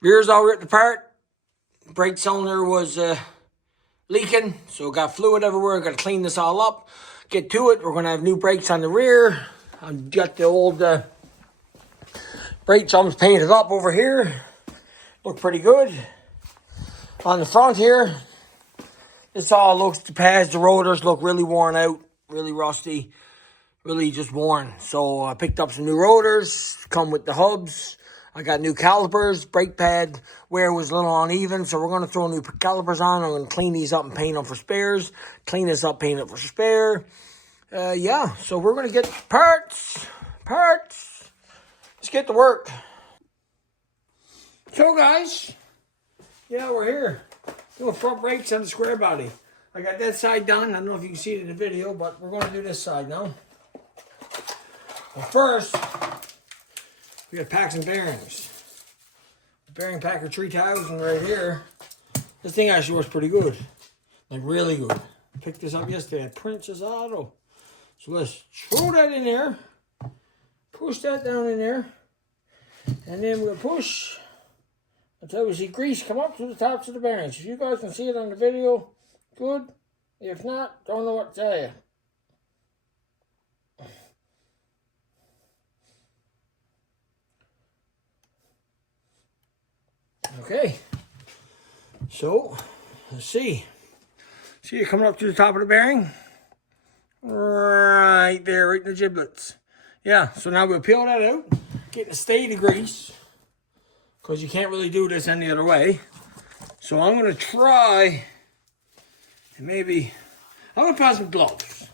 Rear's all ripped apart. Brake cylinder was leaking, so got fluid everywhere. Got to clean this all up. Get to it. We're going to have new brakes on the rear. I've got the old brake jumps painted up over here. Look pretty good. On the front here, this all looks to pass. The rotors look really worn out, really rusty, really just worn. So I picked up some new rotors, come with the hubs. I got new calipers. Brake pad wear was a little uneven, so we're going to throw new calipers on. I'm going to clean these up and paint them for spares. Clean this up, paint it for spare. Yeah, so we're going to get parts. Let's get to work. So guys, yeah, we're here. Doing front brakes on the square body. I got that side done. I don't know if you can see it in the video, but we're going to do this side now. Well, first, we got to pack some bearings. The bearing packer 3000 right here. This thing actually works pretty good. Like really good. I picked this up yesterday at Princess Auto. So let's throw that in there. Push that down in there. And then we'll push until we see grease come up to the tops of the bearings. If you guys can see it on the video, good. If not, don't know what to tell you. Okay, so let's see. See it coming up to the top of the bearing? Right there, right in the giblets. Yeah, so now we'll peel that out, get the state of grease, because you can't really do this any other way. So I'm going to try, and maybe, I'm going to put on some gloves.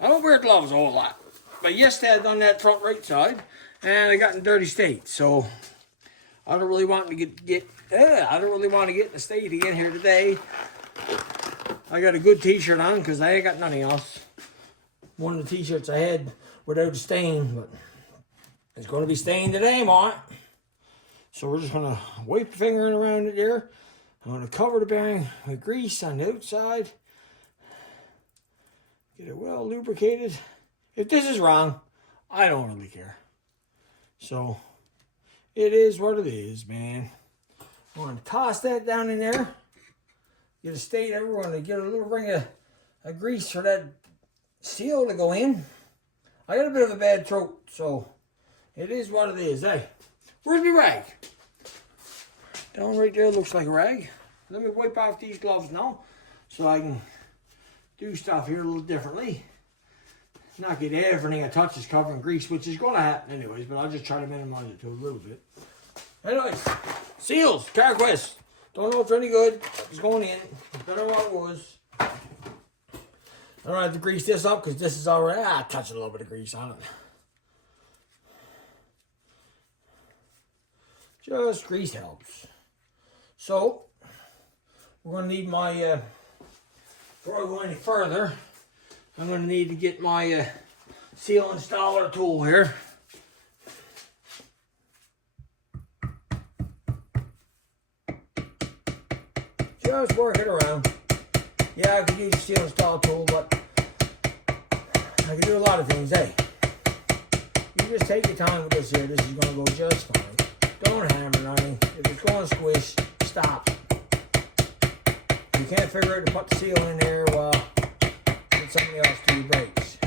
I don't wear gloves a whole lot, but yesterday I done that front right side, and I got in dirty state, so I don't really want to get in the state again here today. I got a good t-shirt on because I ain't got nothing else. One of the t-shirts I had without a stain, but it's going to be stained today, Mont. So we're just going to wipe the finger around it there. I'm going to cover the bearing with grease on the outside. Get it well lubricated. If this is wrong, I don't really care. So it is what it is, man. I'm going to toss that down in there. Get a state there. We're going to get a little ring of grease for that seal to go in. I got a bit of a bad throat, so it is what it is. Hey, where's my rag? Down right there looks like a rag. Let me wipe off these gloves now so I can do stuff here a little differently. Not get everything I touch is covered in grease, which is going to happen anyways, but I'll just try to minimize it to a little bit. Anyways, seals, CarQuest. Don't know if they're any good. It's going in. Better than what it was. I don't have to grease this up because this is already, touch a little bit of grease on it. Just grease helps. So, we're going to need my, before I go any further, I'm going to need to get my seal installer tool here. Just work it around. Yeah, I could use a seal install tool, but I can do a lot of things. Hey, you just take your time with this here. This is going to go just fine. Don't hammer nothing. If it's going to squish, stop. If you can't figure out to put the seal in there, well, get somebody else to your brakes.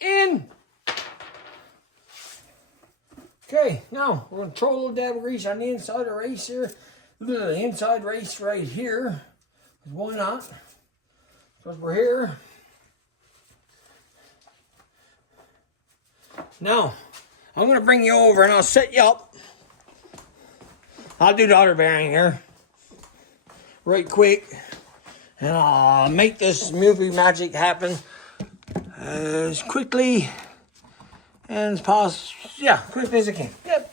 In. Okay, now we're going to throw a little dab of grease on the inside of the race here. The inside race right here. Why not? Because we're here. Now, I'm going to bring you over and I'll set you up. I'll do the other bearing here. Right quick. And I'll make this movie magic happen as quickly and as possible. Yeah, quickly as I can. Yep.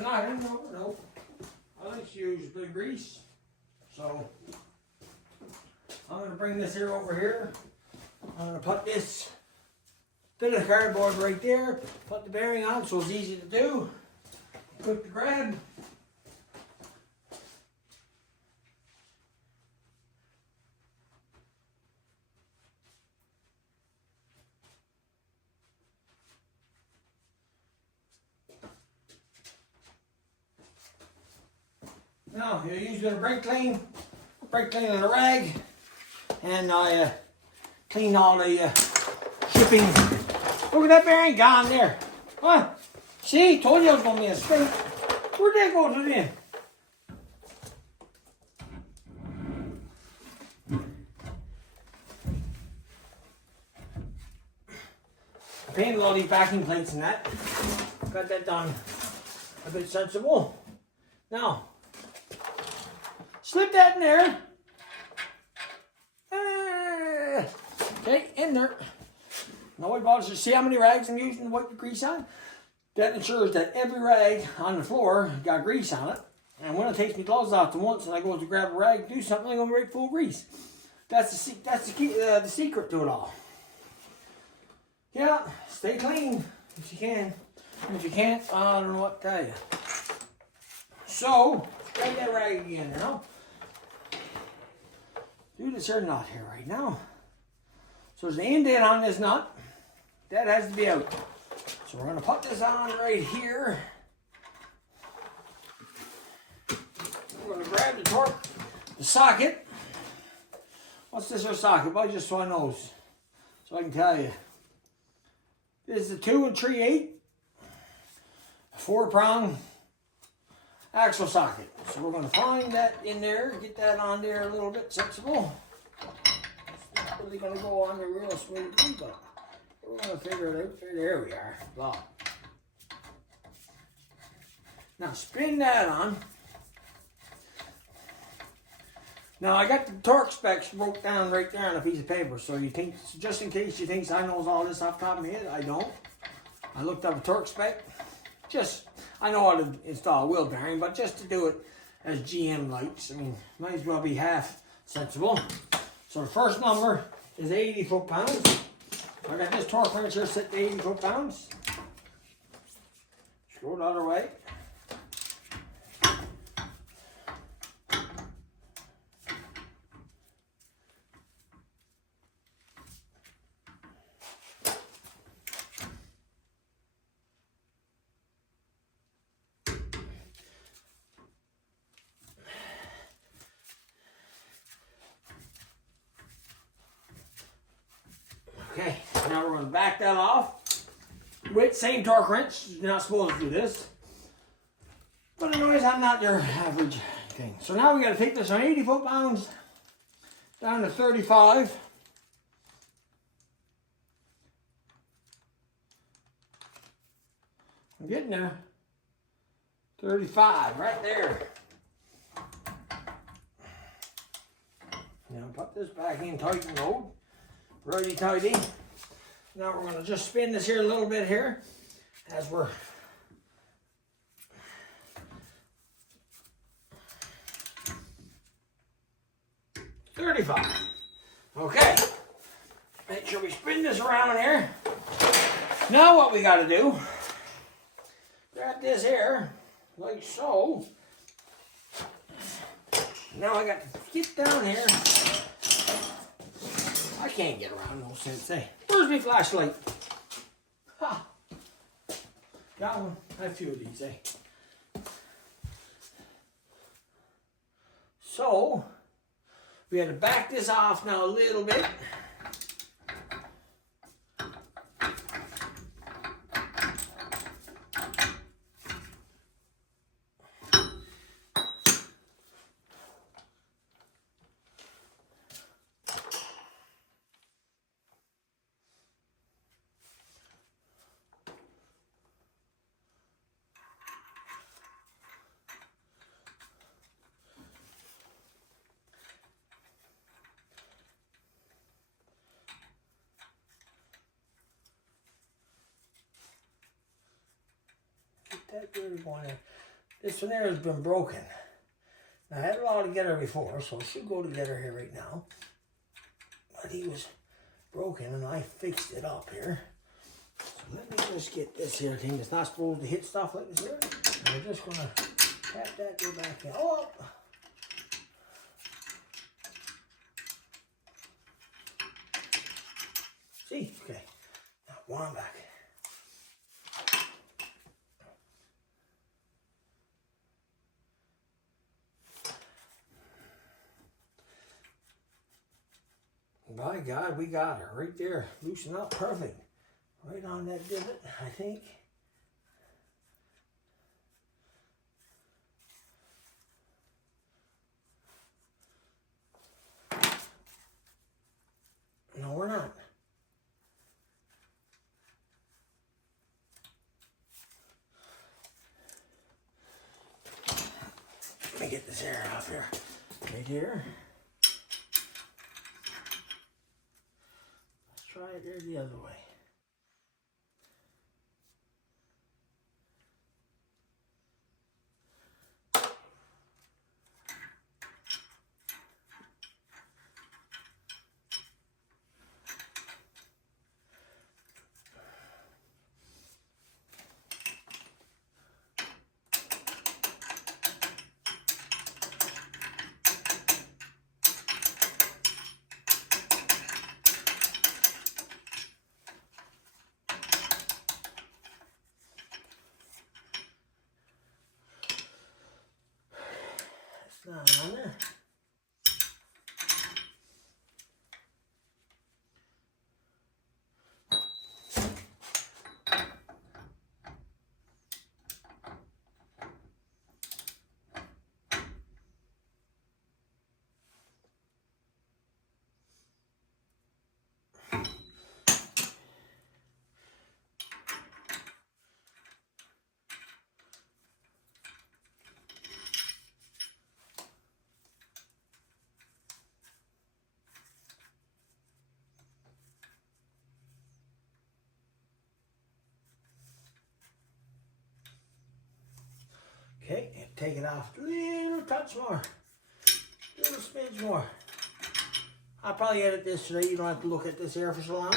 No. I like to use a bit of grease. So, I'm going to bring this here over here. I'm going to put this bit of cardboard right there. Put the bearing on so it's easy to do. Quick to grab. Now, you use a brake clean and a rag, and I clean all the shipping. Look at that bearing gone there. Huh? See, told you it was going to be a mistake. Where'd that go to then? I painted all these backing plates and that. Got that done a bit sensible. Now, slip that in there. Okay, in there. Nobody bothers to see how many rags I'm using to wipe the grease on. That ensures that every rag on the floor got grease on it. And when it takes my gloves off to once and I go to grab a rag and do something, I'm going to break full grease. That's the key, the secret to it all. Yeah, stay clean if you can. And if you can't, I don't know what to tell you. So, grab that rag again now. Do this here nut here right now. So there's an indent on this nut. That has to be out. So we're going to put this on right here. We're going to grab the socket. What's this here socket? Well, just so I know, so I can tell you. This is a 2 3/8 4-prong axle socket. So we're going to find that in there, get that on there a little bit sensible. It's not really going to go on there real smoothly, but we're going to figure it out. There we are. Wow. Now spin that on. Now I got the torque specs wrote down right there on a piece of paper, so you think, just in case you think I knows all this off the top of my head, I don't. I looked up a torque spec. I know how to install a wheel bearing, but just to do it as GM likes, I mean, might as well be half sensible. So the first number is 80 foot-pounds. I got this torque wrench here set to 80 foot-pounds. Go the other way. Okay, now we're going to back that off with same torque wrench. You're not supposed to do this, but anyways, I'm not your average thing. So now we got to take this on 80 foot-pounds down to 35. I'm getting there. 35, right there. Now put this back in tight and load. Righty tighty. Now we're going to just spin this here a little bit here as we're $35. Okay. Make sure we spin this around here. Now what we got to do, grab this here like so. Now I got to get down here. I can't get around, no sense, eh? Where's my flashlight? Ha! Got one. I have a few of these, eh? So, we had to back this off now a little bit. That good one there. This one there has been broken. Now, I had it all together before, so it should go together here right now. But he was broken and I fixed it up here. So let me just get this here thing that's not supposed to hit stuff like this here. And we're just going to tap that, go back in. Oh! See? Okay. Now, one back. my God, we got her right there. Loosen up, perfect. Right on that divot, I think. No, we're not. Let me get this air off here. Right here. Let's try it there the other way. It's not on there. Okay, take it off a little touch more. A little smidge more. I'll probably edit this today. You don't have to look at this air for so long.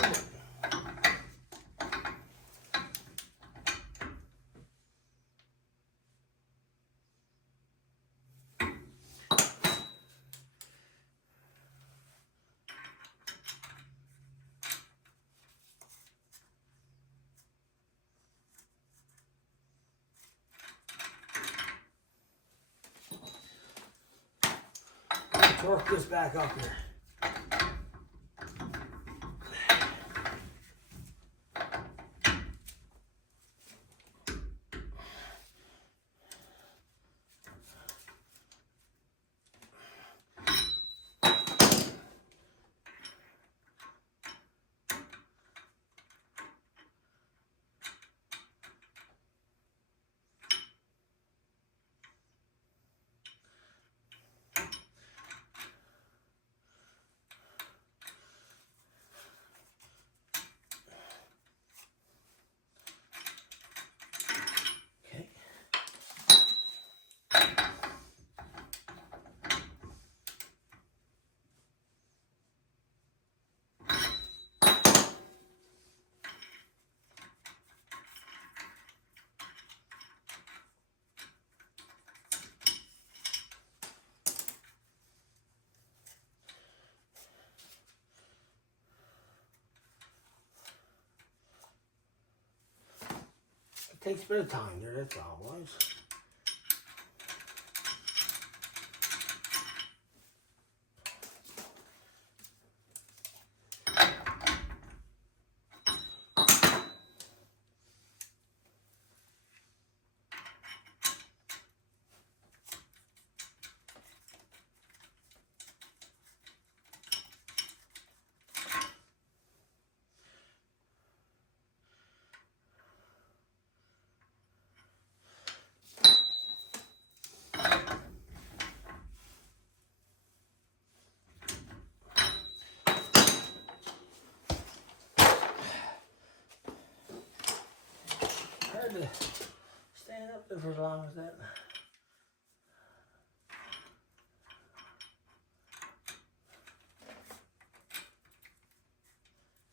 Torque this back up here. Takes a bit of time there, that's all it was. Hard to stand up there for as long as that.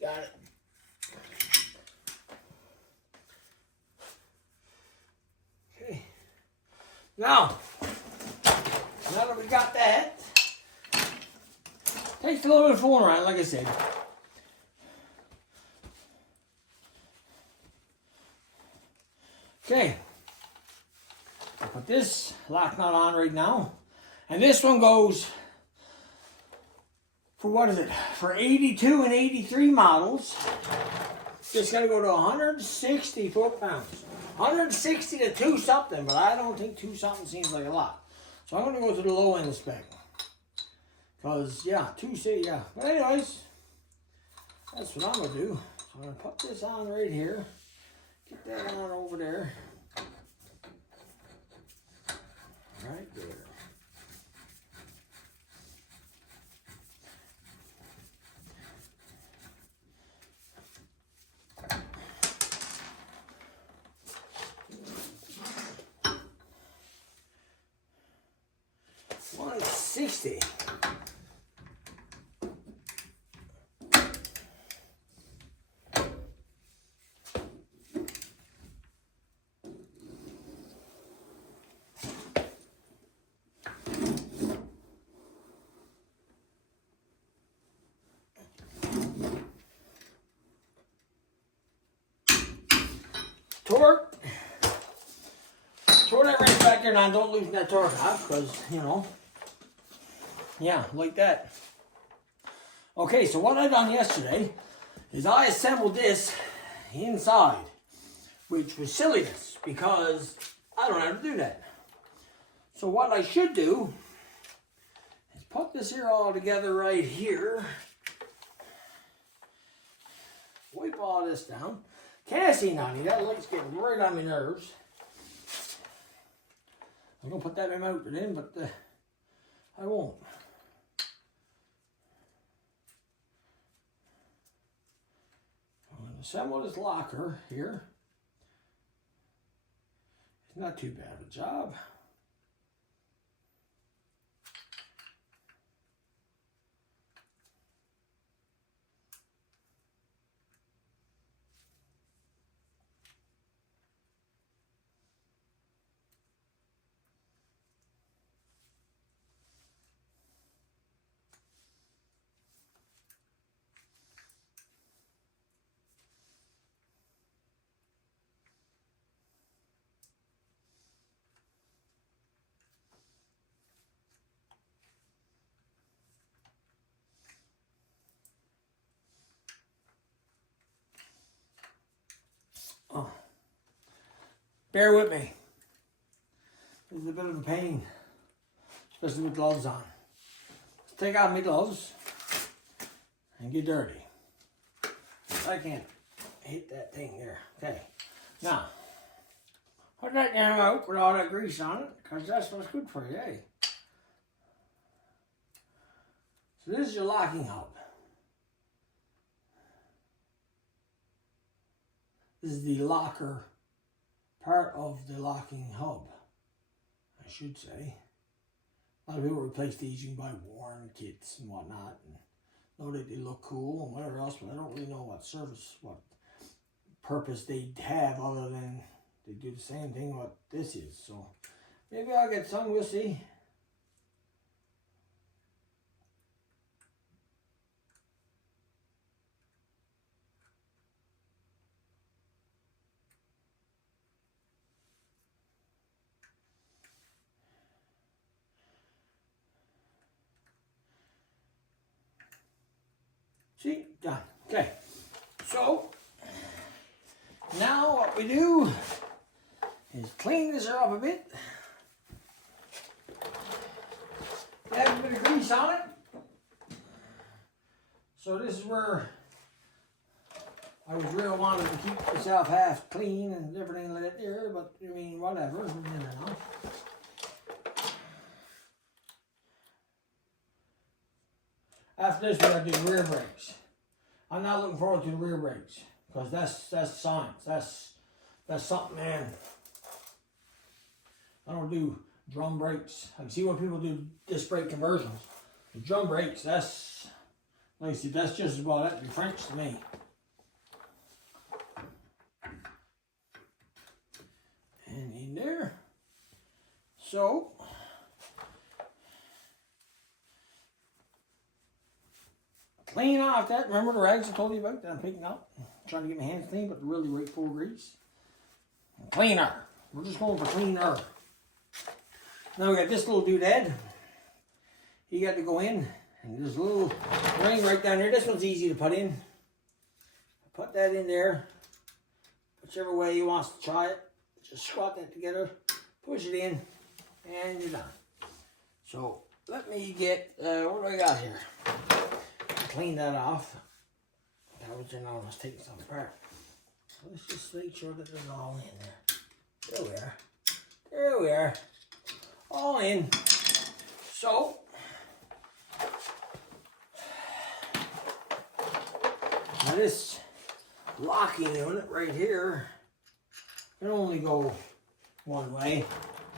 Got it. Okay. Now that we got that, takes a little bit of fooling around, like I said. Okay, I'll put this lock nut on right now, and this one goes for what is it? For 82 and 83 models, it's going to go to 160 foot-pounds. 160 to 2 something, but I don't think 2 something seems like a lot. So I'm going to go to the low end of spec. Because, yeah, 2C, yeah. But anyways, that's what I'm going to do. So I'm going to put this on right here. Get that on over there. Right there. $160. Torque. Throw that right back there now. Don't loosen that torque off because, you know, yeah, like that. Okay, so what I done yesterday is I assembled this inside, which was silliness because I don't know how to do that. So what I should do is put this here all together right here. Wipe all this down. Cassie, Nani, that light's getting right on my nerves. I'm going to put that in my mouth then, but I won't. I'm going to assemble this locker here. It's not too bad of a job. Oh. Bear with me. This is a bit of a pain, especially with gloves on. Let's take out my gloves and get dirty. I can't hit that thing there. Okay. Now, put that down out with all that grease on it, because that's what's good for you, eh? So this is your locking hub. This is the locker part of the locking hub, I should say. A lot of people replace these. You can buy worn kits and whatnot, and know that they look cool and whatever else, but I don't really know what service, what purpose they have other than they do the same thing what this is. So maybe I'll get some, we'll see. See, done. Okay, so now what we do is clean this up a bit. Add a bit of grease on it. So this is where I was real wanting to keep myself half clean and everything like that there, but I mean, whatever, you know. After this, we got to do the rear brakes. I'm not looking forward to the rear brakes because that's science. That's something, man. I don't do drum brakes. I can see when people do disc brake conversions. The drum brakes, that's like I said, that's just about it. You're French to me. And in there. So. Clean off that. Remember the rags I told you about that I'm picking up? I'm trying to get my hands clean, but really right full of grease. Cleaner. We're just going for cleaner. Now we got this little doodad. He got to go in And there's a little ring right down here. This one's easy to put in. Put that in there. Whichever way you want to try it. Just squat that together. Push it in. And you're done. So let me get, what do I got here? Clean that off. That was in all, I was taking something apart. Let's just make sure that it's all in there. There we are. There we are. All in. So, now this locking unit right here can only go one way.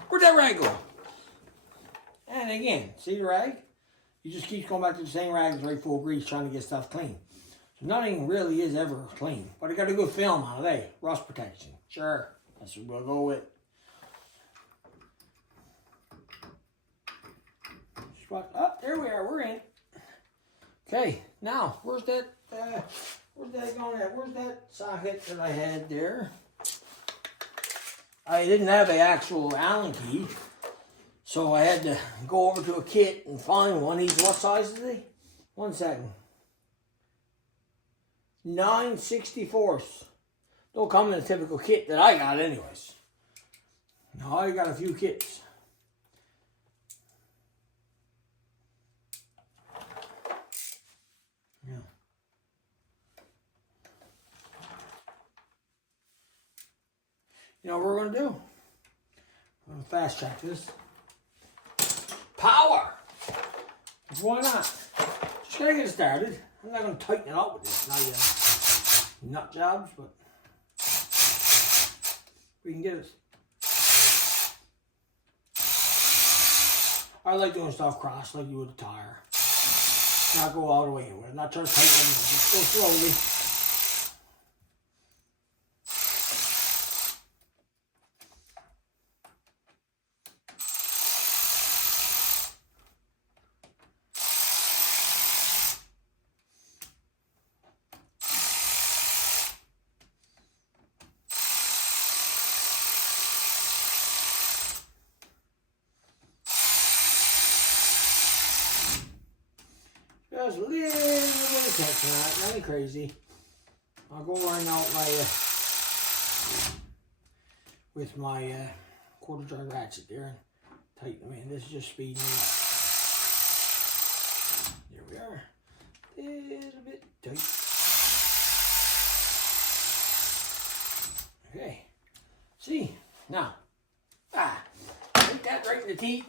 Where'd that rag go? And again, see the rag? You just keep going back to the same rag that's right full of grease trying to get stuff clean. So nothing really is ever clean. But I got a good film on it, eh? Rust protection. Sure. That's what we'll go with. Spot. Oh, there we are. We're in. Okay. Now, where's that going at? Where's that socket that I had there? I didn't have an actual Allen key. So I had to go over to a kit and find one. He's, what size is he? 1 second. 9/64. Don't come in a typical kit that I got anyways. No, I got a few kits. Yeah. You know what we're going to do? We're going to fast track this. Power! Why not? Just gotta get it started. I'm not gonna tighten it up with this nut jobs, but we can get it. I like doing stuff cross like you would a tire. Not go all the way in with it. Not try to tighten it, just go slowly. Just a little bit of tension on it, nothing crazy. I'll go iron out with my quarter drive ratchet there and tighten them in. This is just speeding them up. There we are. A little bit tight. Okay. See, now, take that right in the teeth.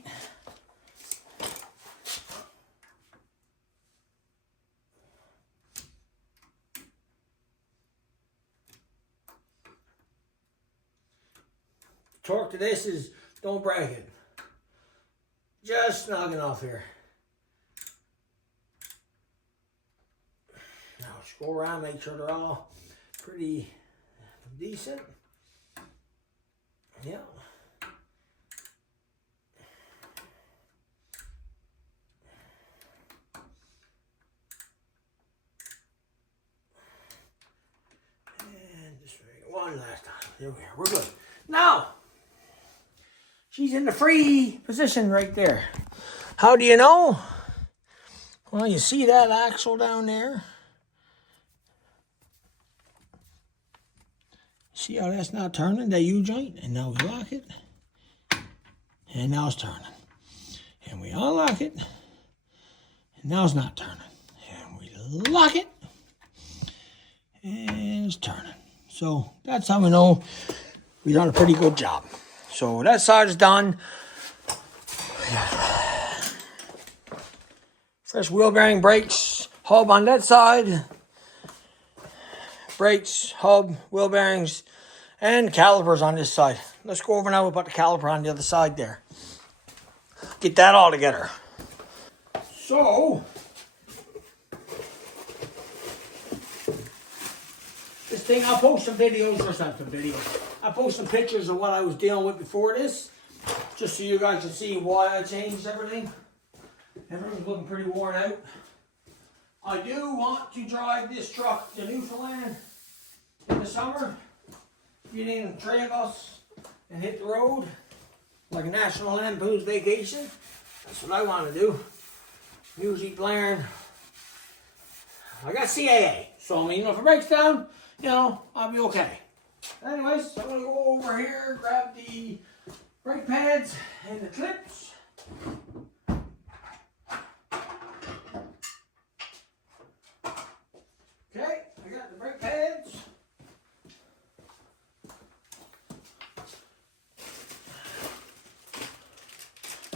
Torque to this is, don't break it. Just snogging off here. Now just go around, make sure they're all pretty decent. Yeah. And just one last time. There we are. We're good. Now, she's in the free position right there. How do you know? Well, you see that axle down there? See how that's not turning, that U-joint? And now we lock it. And now it's turning. And we unlock it. And now it's not turning. And we lock it. And it's turning. So that's how we know we've done a pretty good job. So that side is done. Fresh wheel bearing, brakes, hub on that side. Brakes, hub, wheel bearings, and calipers on this side. Let's go over now and put the caliper on the other side there. Get that all together. So, this thing, I'll post some videos, or not some videos. I'll post some pictures of what I was dealing with before this, just so you guys can see why I changed everything. Everything's looking pretty worn out. I do want to drive this truck to Newfoundland in the summer, get in a trailer bus and hit the road like a National Lampoon's Vacation. That's what I want to do. music blaring. I got CAA, so I mean, if it breaks down, you know, I'll be okay. Anyways, I'm gonna go over here, grab the brake pads and the clips. Okay, I got the brake pads.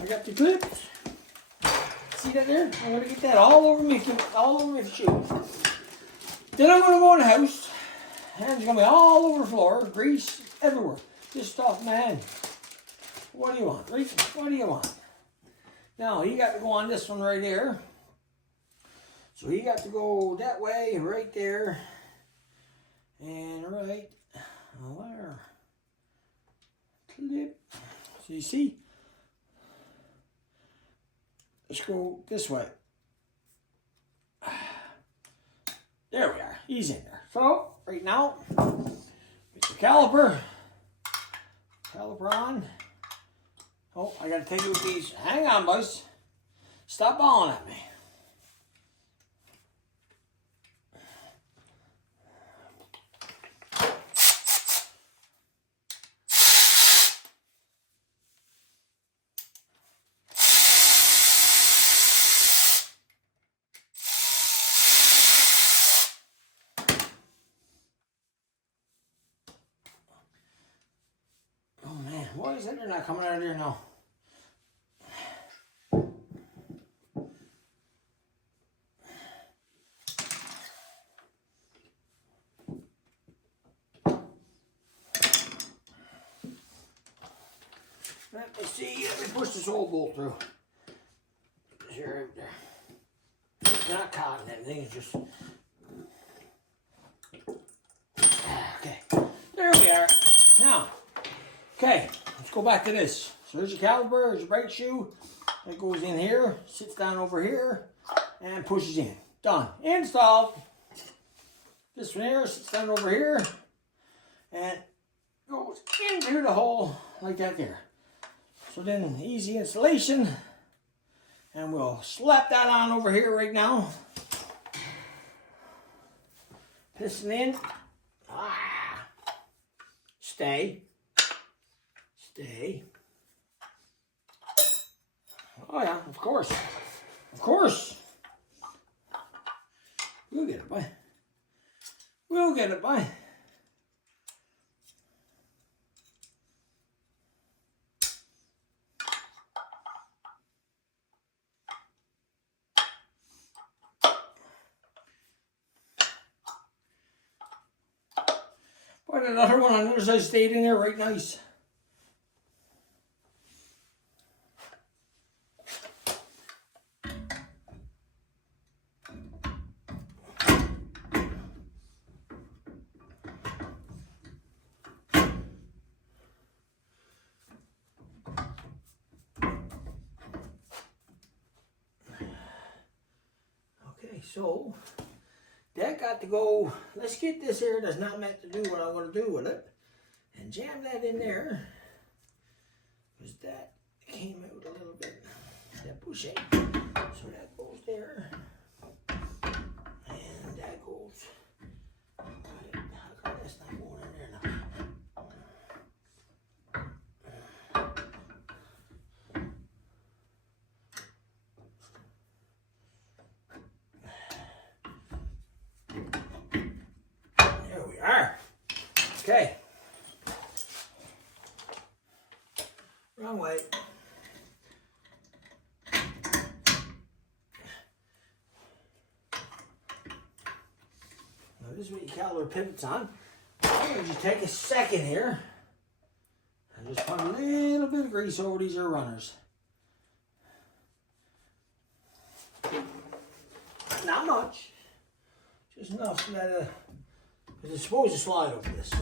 I got the clips. See that there? I'm gonna get that all over me, shoe. Then I'm gonna go in the house, and it's gonna be all over the floor, grease everywhere, just off my hand. What do you want, Reese? What do you want? Now you got to go on this one right here. So you got to go that way, right there, and right there. Clip. So you see? Let's go this way. There we are. He's in there. So, right now, get the caliper on. Oh, I gotta take it with these. Hang on, boys. Stop balling at me. Why is that they're not coming out of there now? Let me see, let me push this old bolt through. Here, right there. It's not caught in anything, it's just... Okay, there we are. Now, okay, let's go back to this. So there's your caliper, there's your brake shoe. It goes in here, sits down over here, and pushes in. Done. Installed. This one here sits down over here, and goes into the hole like that there. So then easy installation, and we'll slap that on over here right now. Piston in. Stay. Stay. Oh yeah, of course. Of course. We'll get it, boy. We'll get it, boy. But another one on the other side stayed in there right nice. Okay, so that got to go. Let's get this here that's not meant to do what I want to do with it, and jam that in there, because that came out a little bit, that bushing. So that goes there, and that goes. Right, how come that's not going in there now? Okay. Wrong way. Now this is what your caliper pivots on. I'm going to just take a second here and just put a little bit of grease over these air runners. Not much. Just enough so that because it's supposed to slide over this. So.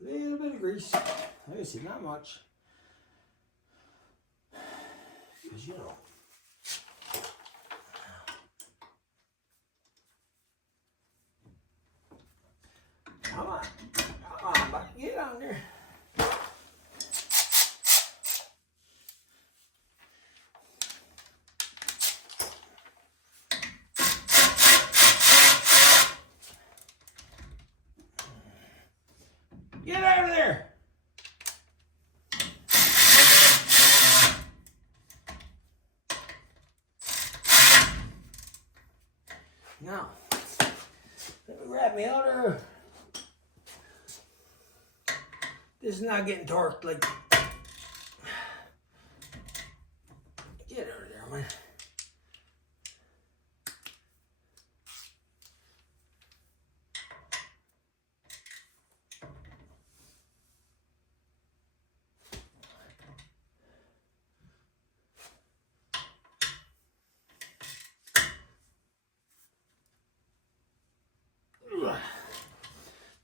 Little bit of grease. Like I said, not much. Because you know. Now, let me grab my other. This is not getting torqued like. Get out of there, man.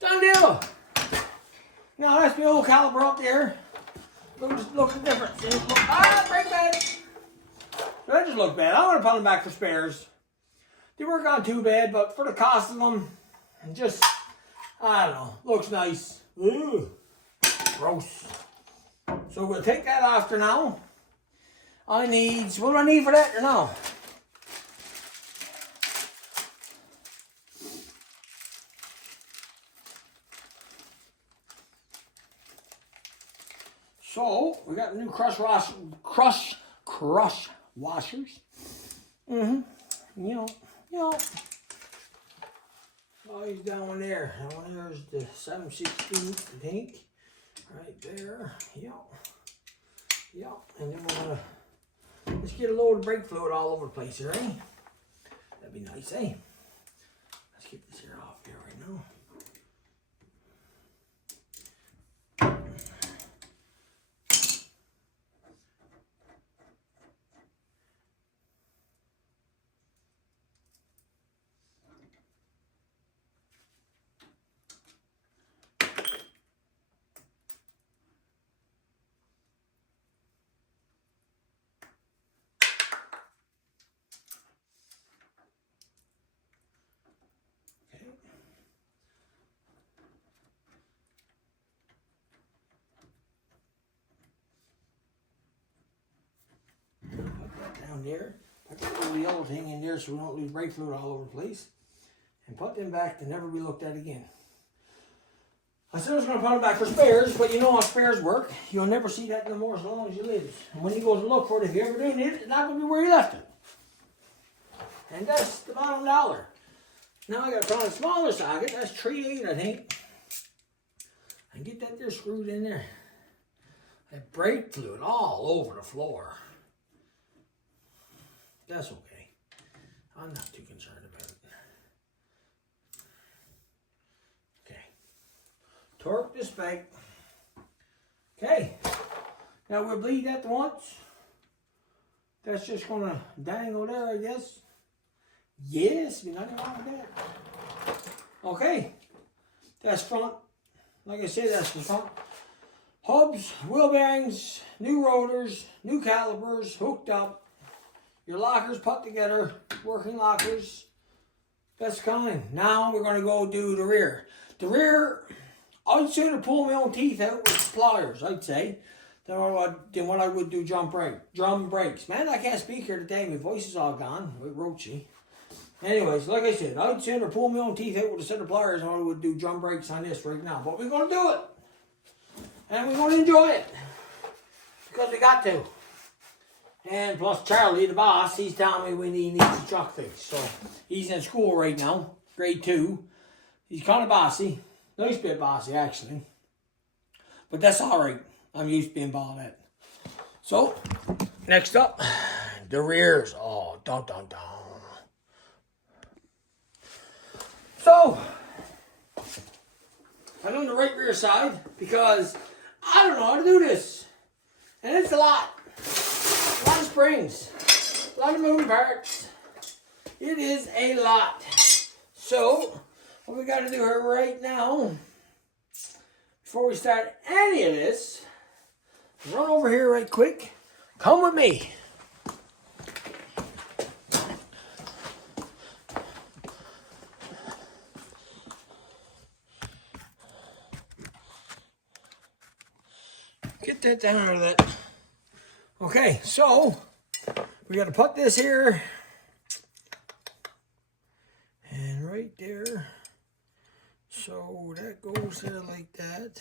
Done deal. Now that's my old caliper up there. Just looking different. See? Brake pad. That just looked bad. I want to put them back for spares. They weren't gone too bad, but for the cost of them, and just, I don't know, looks nice. Ooh, gross. So we'll take that off for now. What do I need for that or now? So, we got new crush washers. You know. Oh, he's down there. Down there's the 7/16, I think. Right there. Yep. And then we're gonna, let's get a load of brake fluid all over the place here, eh? That'd be nice, eh? Let's get this here off here right now. Down there. I got a little yellow thing in there so we don't lose brake fluid all over the place. And put them back to never be looked at again. I said I was going to put them back for spares, but you know how spares work. You'll never see that no more as long as you live. And when he goes to look for it, if you ever do need it, it's not going to be where he left it. And that's the bottom dollar. Now I got to put on a smaller socket. That's 3/8, I think. And get that there screwed in there. That brake fluid all over the floor. That's okay. I'm not too concerned about it. Okay. Torque this back. Okay. Now we'll bleed that once. That's just going to dangle there, I guess. Yes, we're nothing wrong with that. Okay. That's front. Like I said, that's the front. Hubs, wheel bearings, new rotors, new calipers, hooked up. Your lockers put together, working lockers. That's kind. Now we're going to go do the rear. The rear, I'd sooner pull my own teeth out with pliers, I'd say, than what I would do drum brakes. Man, I can't speak here today. My voice is all gone. It roachy. Anyways, like I said, I'd sooner pull my own teeth out with a set of pliers than I would do drum brakes on this right now. But we're going to do it. And we're going to enjoy it. Because we got to. And plus Charlie, the boss, he's telling me when he needs a truck fixed. So he's in school right now, grade 2. He's kind of bossy. Nice bit bossy, actually. But that's all right. I'm used to being bald at. So, next up, the rears. Oh, dun dun dun. So, I'm on the right rear side because I don't know how to do this. And it's a lot. A lot of springs. A lot of moving parts. It is a lot. So, what we got to do here right now, before we start any of this, run over here right quick. Come with me. Get that down out of that. Okay, so we got to put this here and right there. So that goes there like that.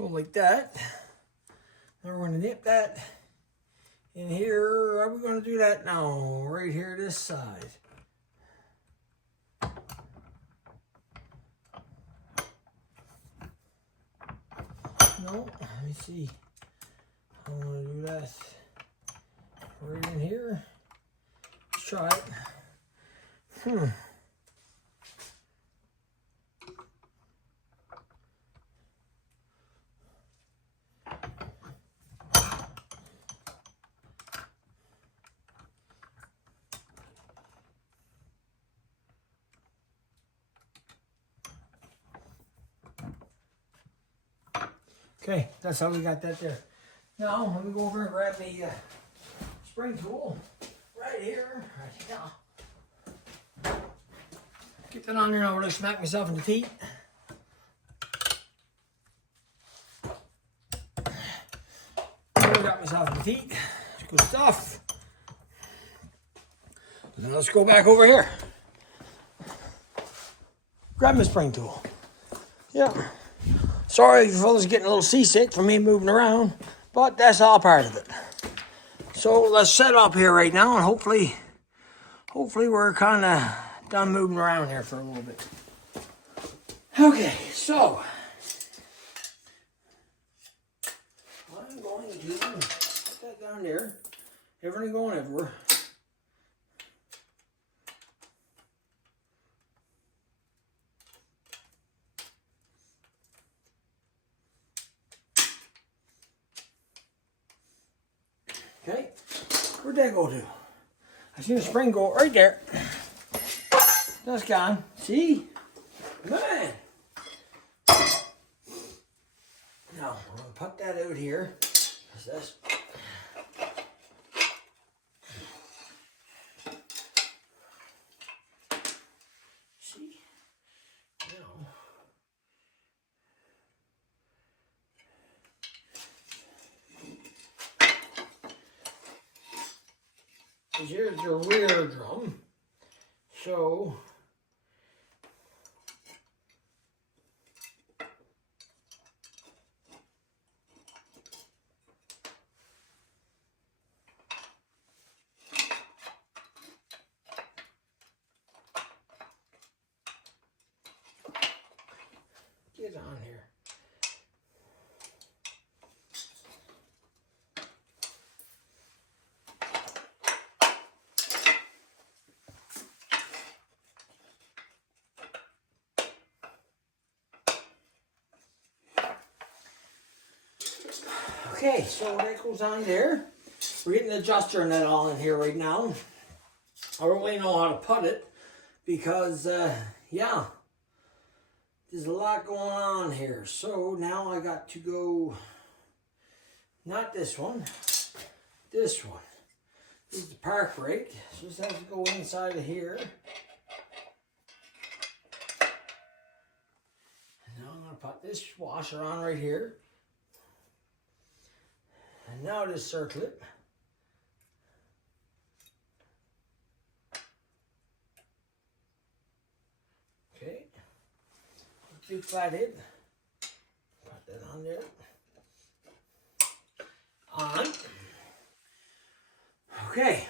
So like that. Now we're going to nip that in here. Are we going to do that now? Right here, this side. No, let me see. I want to do that right in here. Let's try it. Okay, that's how we got that there. Now, let me go over and grab the spring tool right here. Right now. Get that on there now. I'm going to smack myself in the teeth. I got myself in the teeth. Good stuff. Now let's go back over here. Grab my spring tool. Yeah. Sorry if you fellas getting a little seasick from me moving around, but that's all part of it. So let's set up here right now, and hopefully we're kind of done moving around here for a little bit. Okay, so I'm going to put that down there. Everything going everywhere. Okay, where'd that go to? I seen the spring go right there. That's gone. See? Man! Now, we're going to put that out here. What's this? See? Now, here's your rear drum. So get on here. Okay, so that goes on there. We're getting the adjuster and that all in here right now. I don't really know how to put it because, yeah, there's a lot going on here. So now I got to go, not this one, this one. This is the park brake. So this has to go inside of here. And now I'm going to put this washer on right here. And now this circlip. Okay. Big flathead. Put that on there. On. Okay.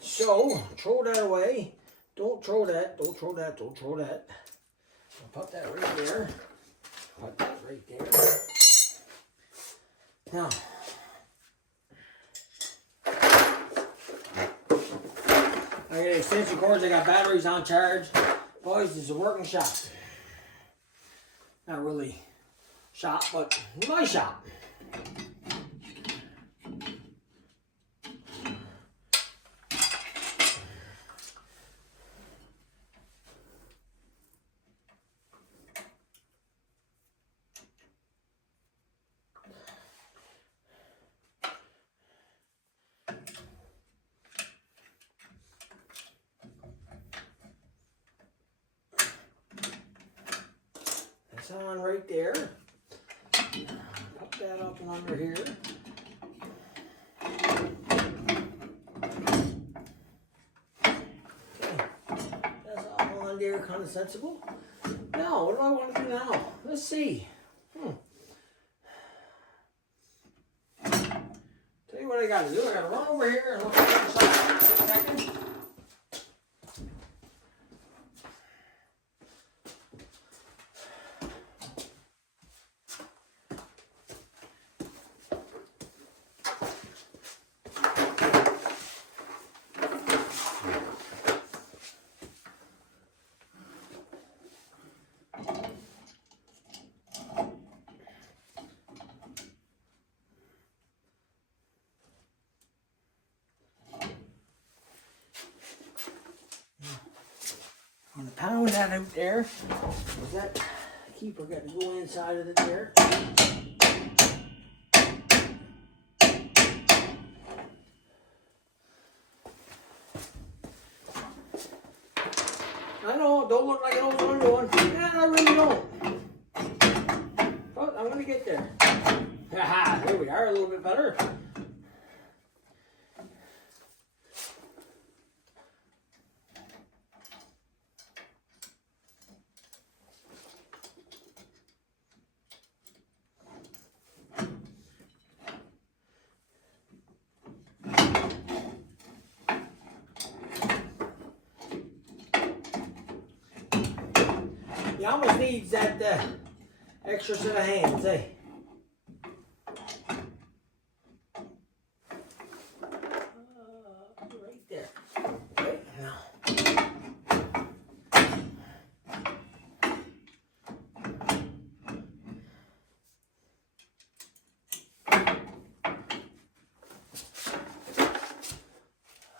So, throw that away. Don't throw that. Don't throw that. Don't throw that. I'll put that right there. Put that right there. Now, I got extension cords, I got batteries on charge. Boys, this is a working shop. Not really shop, but my shop. On right there. Pop that up and under here. Okay. That's all on there, kind of sensible. Now, what do I want to do now? Let's see. I gotta do. I gotta run over here and look at the other side. Just a second. I'm gonna pound that out there. Because that keeper got to go inside of it there. I know, it don't look like I know what I'm doing. Yeah, I really don't. But I'm gonna get there. Haha, there we are, a little bit better. You almost needs that extra set of hands, eh? Right there. Okay, now.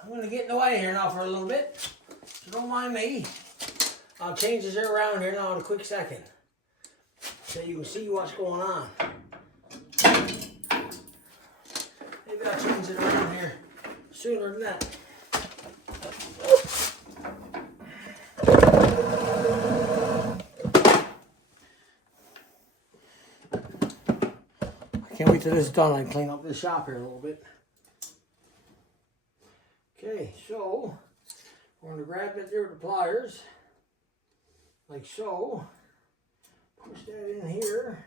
I'm going to get in the way here now for a little bit, so don't mind me. I'll change this around here now in a quick second, so you can see what's going on. Maybe I'll change it around here sooner than that. I can't wait till this is done. I can clean up this shop here a little bit. Okay, so we're going to grab that there with the pliers, like so. Push that in here.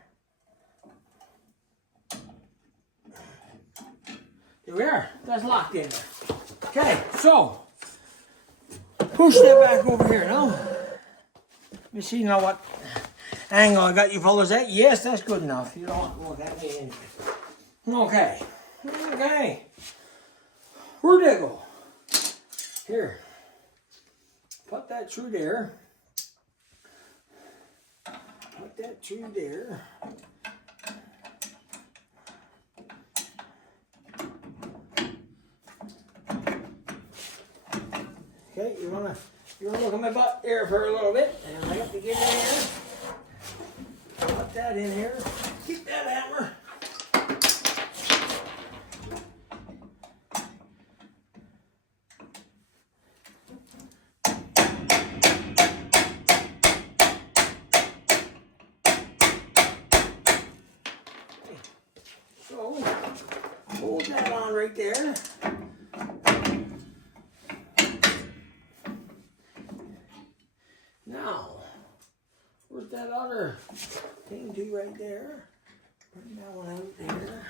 There we are. That's locked in there. Okay, so push that back over here now. Let me see now what angle I got you fellas at. Yes, that's good enough. You don't want to look at me anyway. Okay. Okay. Where'd that go? Here. Put that through there. Put that through there. Okay, you wanna look at my butt there for a little bit, and I have to get in here. Put that in here. Keep that hammer. So hold that on right there. Now, where's that other thing to right there? Bring that one out there.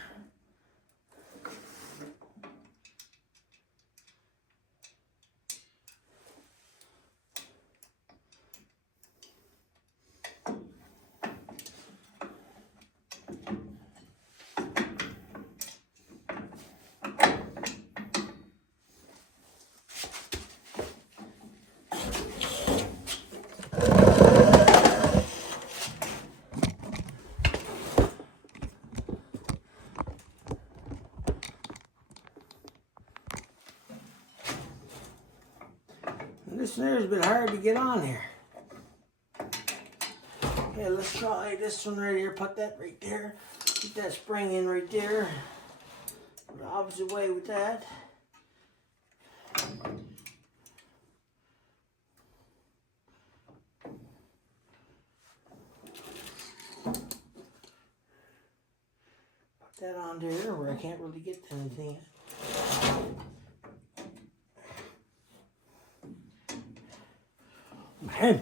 This snare's been hard to get on here. Okay, let's try this one right here. Put that right there. Get that spring in right there. Go the opposite way with that. Put that on there where I can't really get to anything. Man.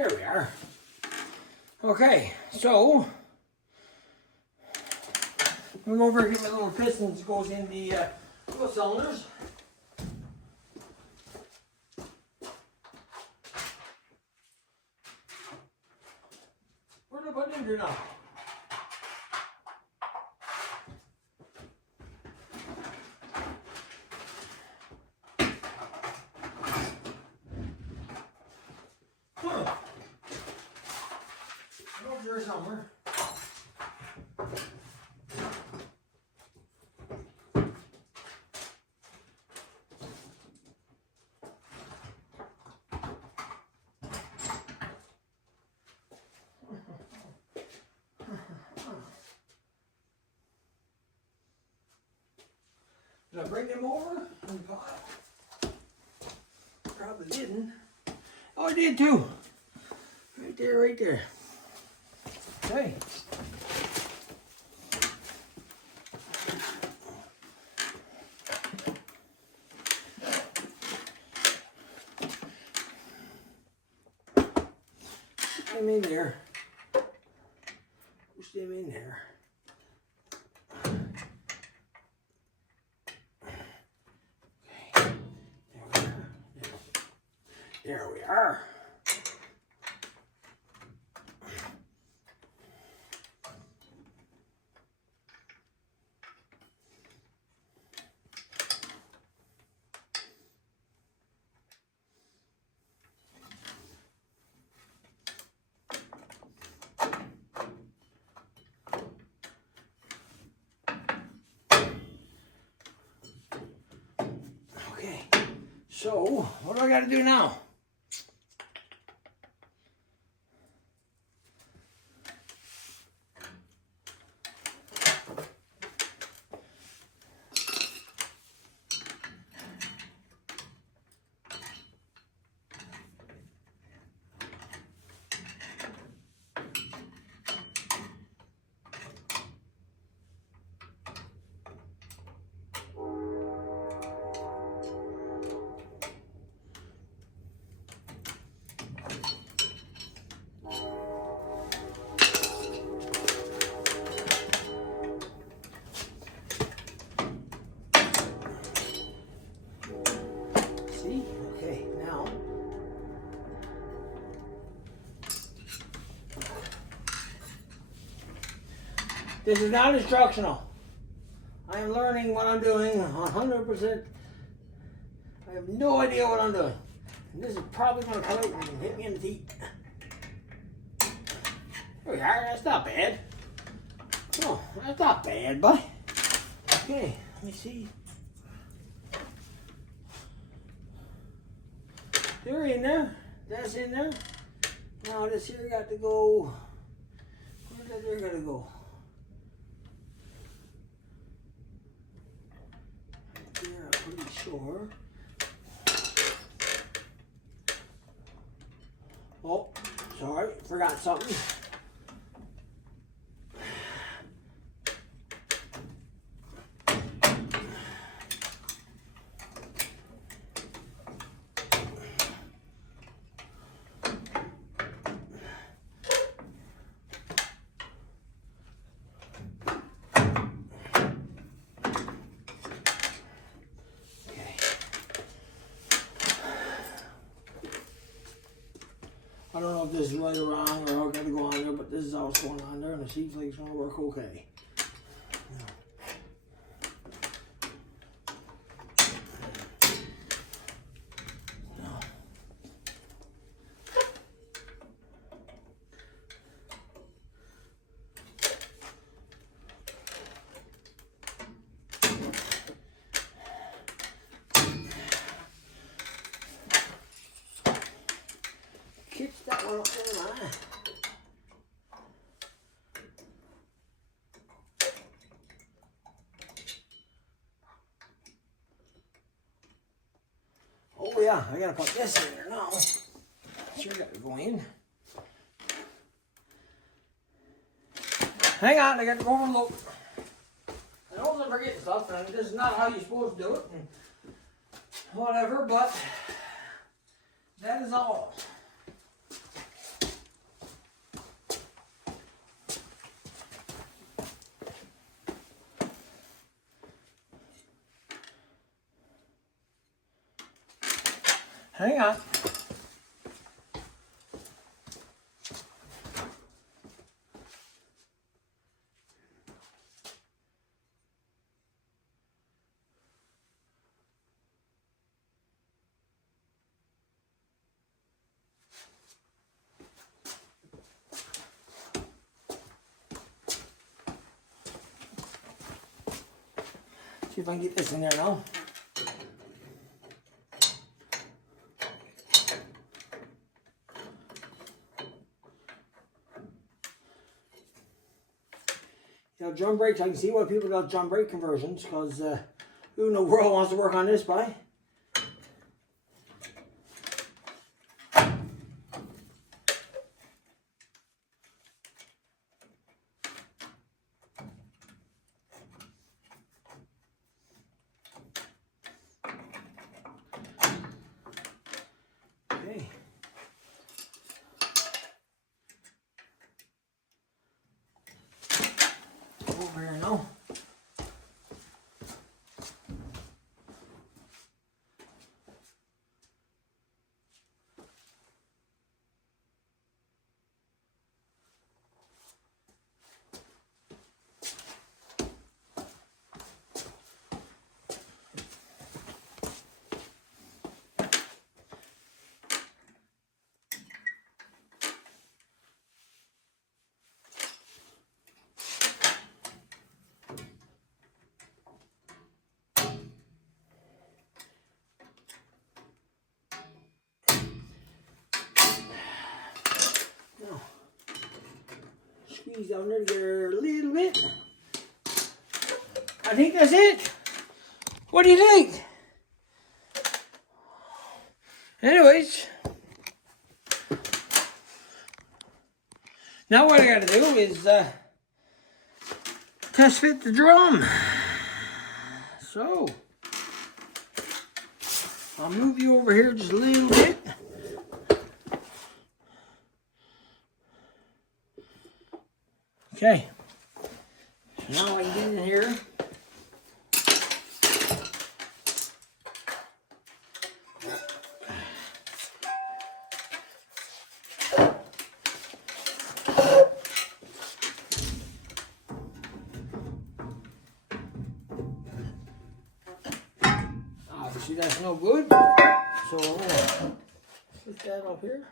There we are. Okay, so I'm going over and get my little pistons that goes in the little cylinders. Where do I put it in here now? Over there somewhere. Did I bring them over in the pile? Probably didn't. Oh, I did too. Right there, right there. Okay. Push them in there. Push them in there. Okay. There we are. Okay, so what do I got to do now? Okay, now this is not instructional. I am learning what I'm doing 100%. I have no idea what I'm doing. And this is probably going to come out and hit me in the teeth. There we are. That's not bad. Oh, that's not bad, bud. Okay, let me see. They're in there. That's in there. Now this here got to go. Where's that there got to go? There, I'm pretty sure. Oh, sorry, forgot something. I don't know if this is right or wrong or I got to go on there, but this is how it's going on there, and it seems like it's going to work okay. Kick that one up there, man. Oh yeah, I gotta put this in there now. Sure got to go in. Hang on, I got to go over and look. I don't ever forget stuff, and this is not how you're supposed to do it, and whatever, but that is all. Hang on. See if I can get this in there now. Now, drum brakes, I can see why people got drum brake conversions, because who in the world wants to work on this by? Okay. Over here now. Now, squeeze down there together a little bit. I think that's it. What do you think? Anyways, now what I gotta do is test fit the drum. So, I'll move you over here just a little bit. Okay, so now I can get in here. Obviously that's no good, so I'm gonna put that up here.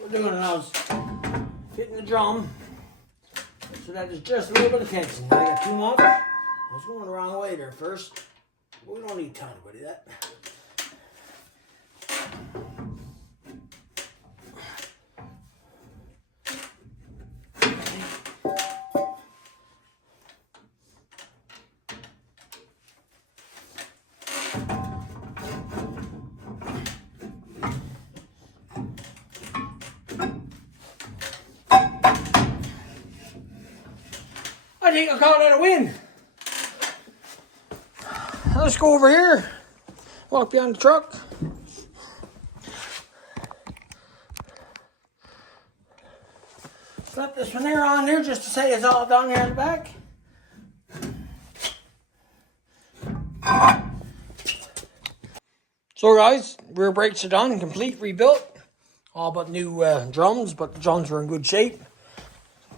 What we're doing now is fitting the drum so that there's just a little bit of tension. I got too much. I was going the wrong way there first. But we don't need to tell anybody that. I think I'll call that a win. Let's go over here. Walk behind the truck. Slap this one there on there just to say it's all done here in the back. So guys, rear brakes are done, complete, rebuilt. All but new drums, but the drums were in good shape.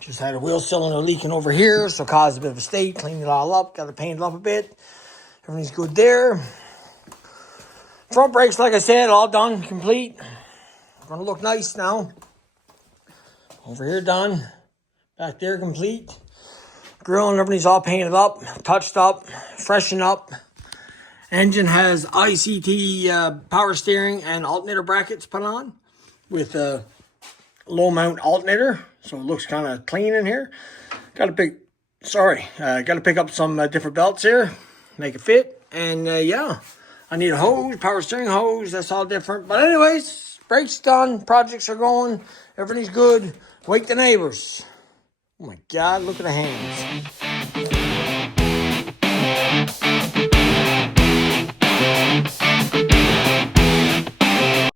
Just had a wheel cylinder leaking over here, so caused a bit of a state. Cleaned it all up, got it painted up a bit. Everything's good there. Front brakes, like I said, all done, complete. Gonna look nice now. Over here done. Back there complete. Grill and everything's all painted up, touched up, freshened up. Engine has ICT power steering and alternator brackets put on with a low mount alternator, so it looks kind of clean in here. Got to pick up some different belts here, make it fit, and yeah, I need a hose, power steering hose. That's all different. But anyways, brakes done, projects are going, everything's good. Wake the neighbors. Oh my God, look at the hands.